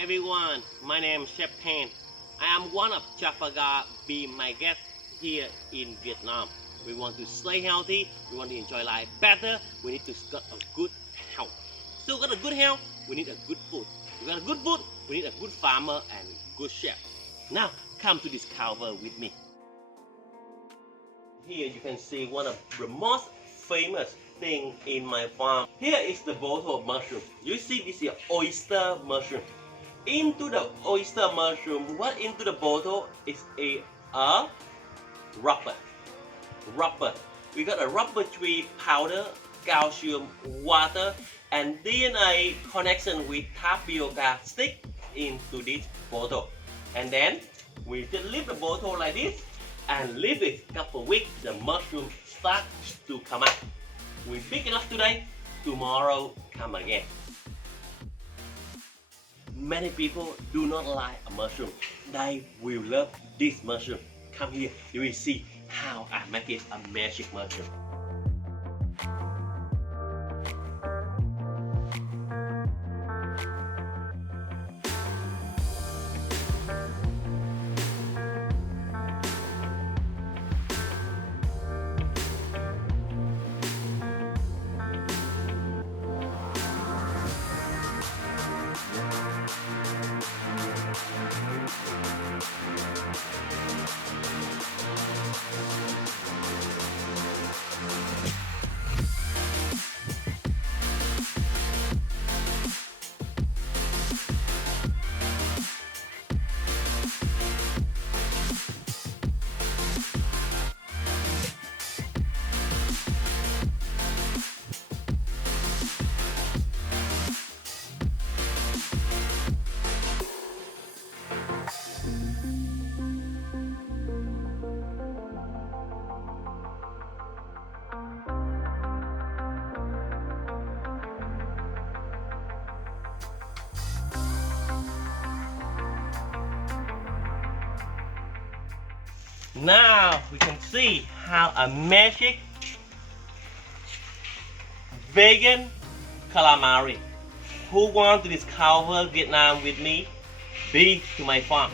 everyone, my name is Chef Ken. I am one of Trafalgar Be My Guest here in Vietnam. We want to stay healthy, we want to enjoy life better, we need to get a good health. So got a good health, we need a good food. We got a good food, we need a good farmer and good chef. Now come to discover with me. Here you can see one of the most famous thing in my farm. Here is the bottle of mushroom. You see this is oyster mushroom. Into the oyster mushroom, what into the bottle is a rubber. We got a rubber tree powder, calcium, water, and DNA connection with tapioca stick into this bottle. And then we just leave the bottle like this and leave it a couple weeks. The mushroom starts to come out. We pick it up today, tomorrow come again. Many people do not like a mushroom. They will love this mushroom. Come here, you will see how I make it a magic mushroom. Now we can see how a magic vegan calamari. Who want to discover Vietnam with me? Be to my farm.